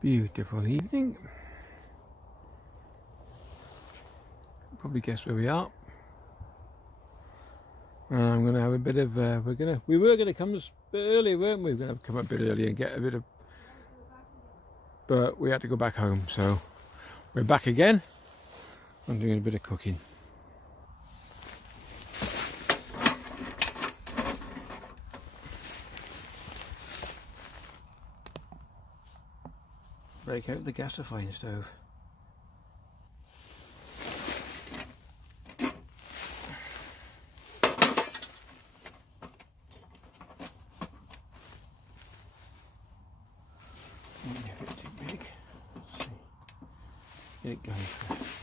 Beautiful evening. Probably guess where we are. And I'm going to have a bit of. We were going to come a bit early, weren't we? We were going to come a bit early and get a bit of. But we had to go back home, so we're back again. I'm doing a bit of cooking. Break out the gasifying stove. Maybe a bit too big. Let's see. Get it going first.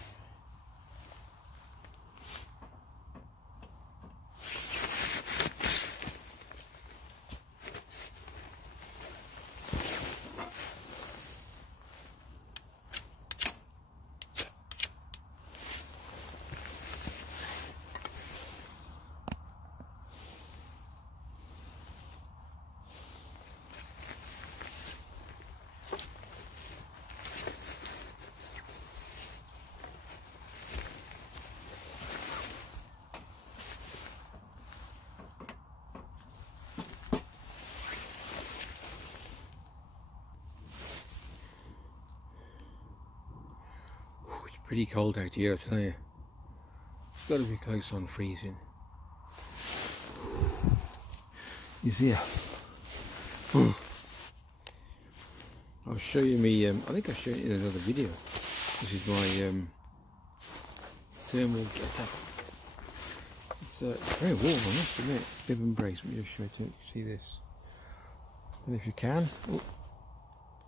Pretty cold out here, I tell you. It's got to be close on freezing. You feel? I'll show you me. I think I showed you in another video. This is my thermal getter. It's very warm, I must admit. Bib and brace. Let me just show you. See this? I don't know if you can. Oh,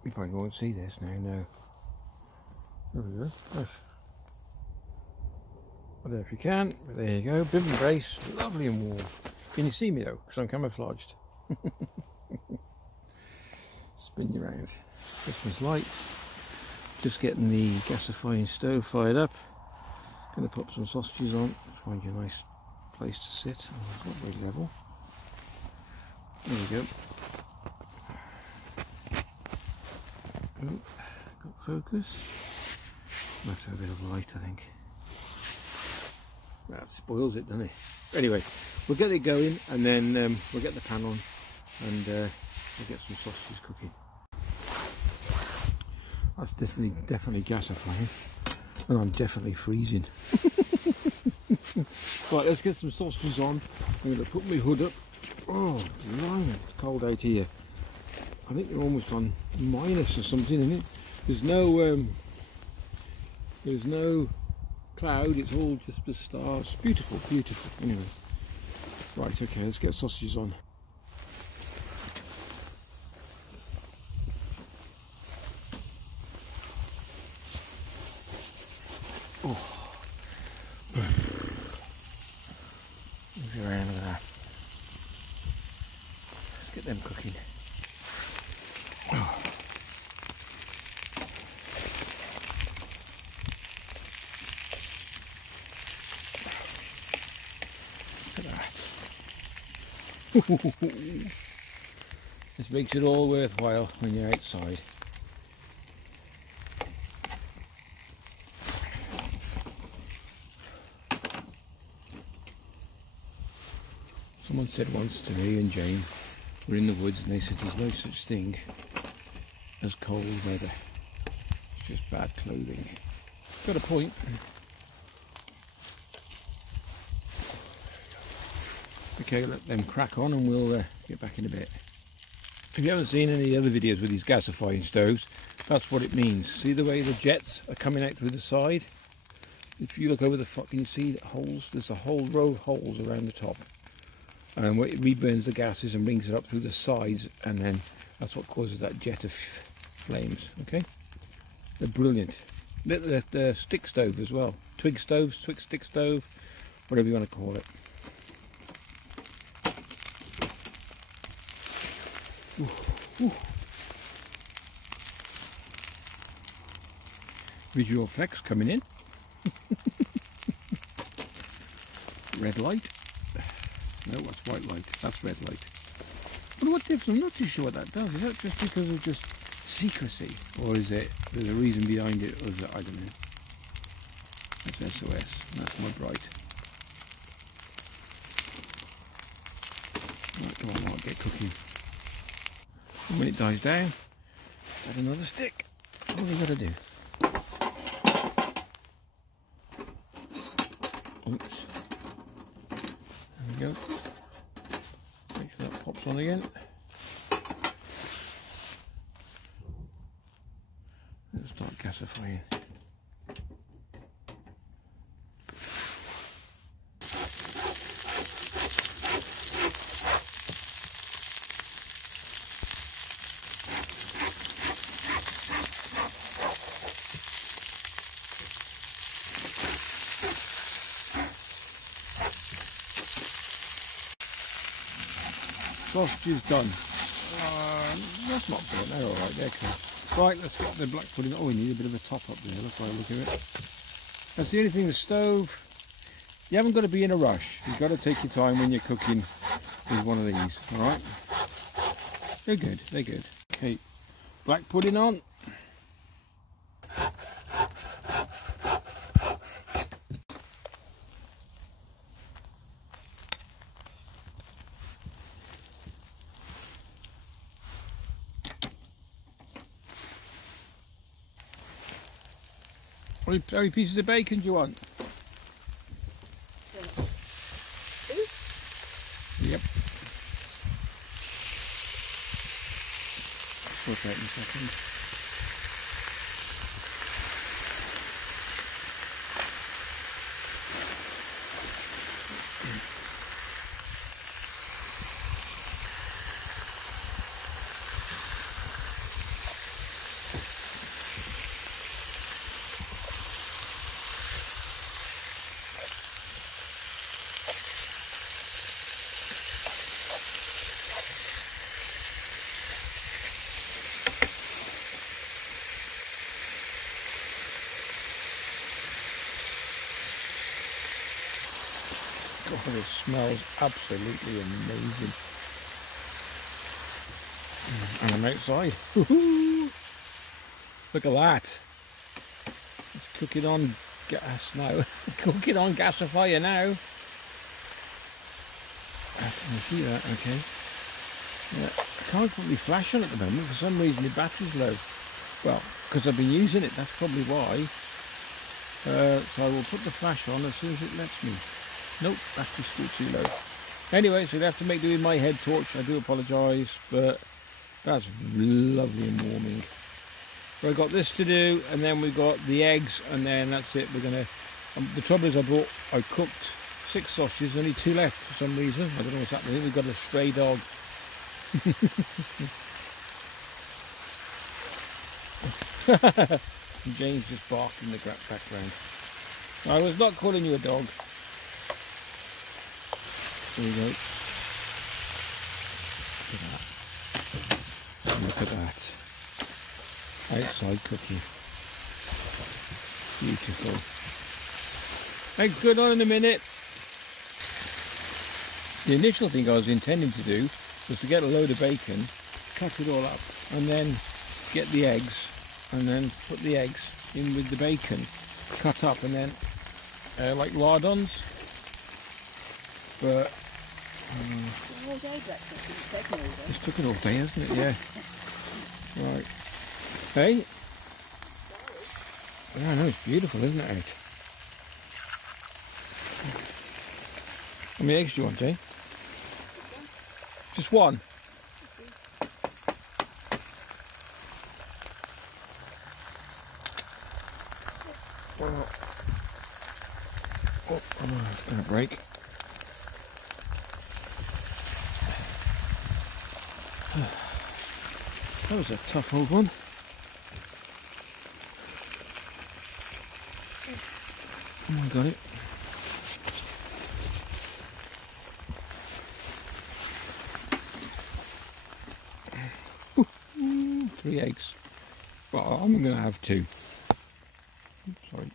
you probably won't see this now. No. There we go. Nice. I don't know if you can, but there you go. Bib and brace, lovely and warm. Can you see me though? Because I'm camouflaged. Spin you around. Christmas lights. Just getting the gasifying stove fired up. Going to pop some sausages on. Find you a nice place to sit. Oh, it's not very level. There we go. Oh, got focus. Might have to have a bit of light, I think. That spoils it, doesn't it? Anyway, we'll get it going and then we'll get the pan on and we'll get some sausages cooking. That's definitely gasifying, and I'm definitely freezing. Right, let's get some sausages on. I'm going to put my hood up. Oh, blimey, it's cold out here. I think you're almost on minus or something, isn't it? There's no cloud, it's all just the stars. Beautiful, beautiful. Anyway, right, okay, let's get sausages on. Oh, move around with that. Let's get them cooking. Oh. This makes it all worthwhile when you're outside. Someone said once to me and Jane, we're in the woods, and they said there's no such thing as cold weather. It's just bad clothing. Got a point. Okay, let them crack on and we'll get back in a bit. If you haven't seen any other videos with these gasifying stoves, that's what it means. See the way the jets are coming out through the side? If you look over the front, can you see the holes? There's a whole row of holes around the top. And it reburns the gases and brings it up through the sides, and then that's what causes that jet of flames, okay? They're brilliant. They're stick stove as well. Twig stove, stick stove, whatever you want to call it. Ooh, ooh. Visual effects coming in. Red light. No, what's white light? That's red light. But what difference? I'm not too sure what that does. Is that just because of just secrecy, or is it there's a reason behind it, or is it, I don't know. That's SOS, that's my bright. Right, come on, I'll get cooking. And when it dies down, add another stick. What have we got to do? Oops. There we go. Make sure that pops on again. Let's start gasifying. Sausage is done. That's not burnt, they're alright, they're cool. Right, let's get the black pudding. Oh, we need a bit of a top up there, that's why I look at it. That's the only thing, the stove, you haven't got to be in a rush. You've got to take your time when you're cooking with one of these, alright? They're good, they're good. Okay, black pudding on. How many pieces of bacon do you want? Yep. Sort that in a second. God, it smells absolutely amazing. And I'm outside. Look at that. Let's cook it on gas now. Cook it on gasifier now. Can you see that? Okay. Yeah, I can't put my flash on at the moment. For some reason the battery's low. Well, because I've been using it, that's probably why. So I will put the flash on as soon as it lets me. Nope, battery's still too low. Anyway, so you'll have to make do with my head torch. I do apologise, but that's lovely and warming. So I got this to do, and then we got the eggs, and then that's it. We're gonna. The trouble is, I cooked 6 sausages, only 2 left for some reason. I don't know what's happening. We've got a stray dog. James just barked in the background. I was not calling you a dog. There we go. Look at that. Outside cooking. Beautiful. Eggs good on in a minute. The initial thing I was intending to do was to get a load of bacon, cut it all up, and then get the eggs, and then put the eggs in with the bacon, cut up, and then like lardons. But it's took it all day, hasn't it? Yeah. Right. Hey? I know, it's beautiful, isn't it, out? How many eggs do you want, eh? Just one? Oh, it's going to break. That was a tough old one. Oh, I got it. Ooh, 3 eggs. Well, I'm going to have 2. Sorry.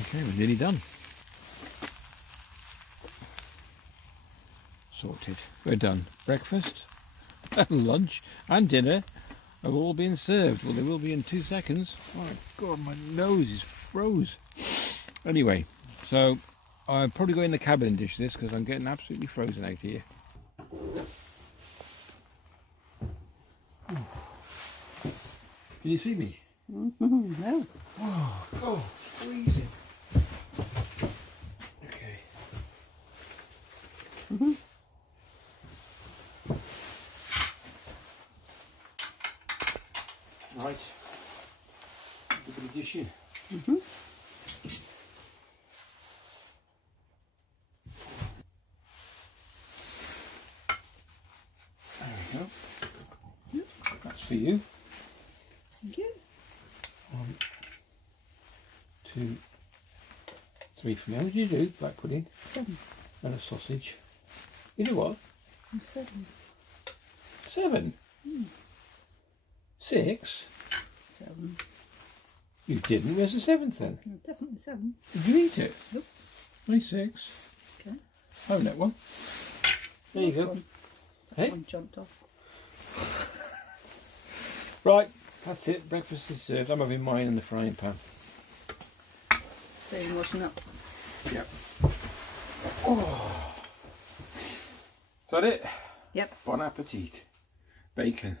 Okay, we're nearly done. Sorted. We're done. Breakfast, lunch and dinner have all been served. Well, they will be in 2 seconds. Oh my God, my nose is froze. Anyway, so I'll probably go in the cabin and dish this because I'm getting absolutely frozen out here. Can you see me? No. Oh, God, freezing. Okay. Right. A bit of dishing. There we go. That's for you. Thank you. 1, 2, 3 for me. How did you do? Black pudding 7. and a sausage. You do what? 7. 7? 6? 7. You didn't. Where's the 7th then? Definitely 7. Did you eat it? Nope. Only 6. Okay. I haven't had one. There you go. One. Hey? One jumped off. Right, that's it. Breakfast is served. I'm having mine in the frying pan. So you're washing up. Yep. Oh. Is that it? Yep. Bon appetit. Bacon.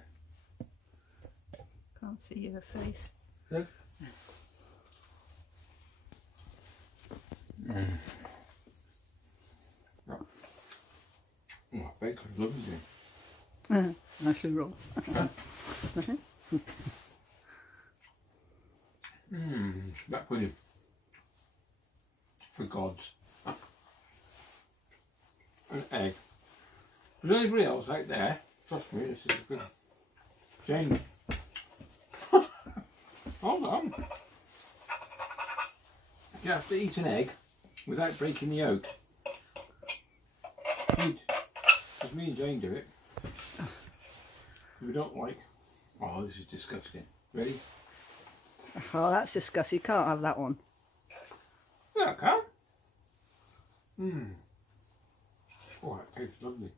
Can't see your face. No? Oh, bacon's lovely, isn't it? Nicely raw. Black pudding. For gods. An egg. If there's anybody else out there, trust me, this is good. Jane. Hold on. You have to eat an egg without breaking the yolk. Eat. Because me and Jane do it. We don't like. Oh, this is disgusting. Ready? Oh, that's disgusting. You can't have that one. Yeah, I can. Oh, that tastes lovely.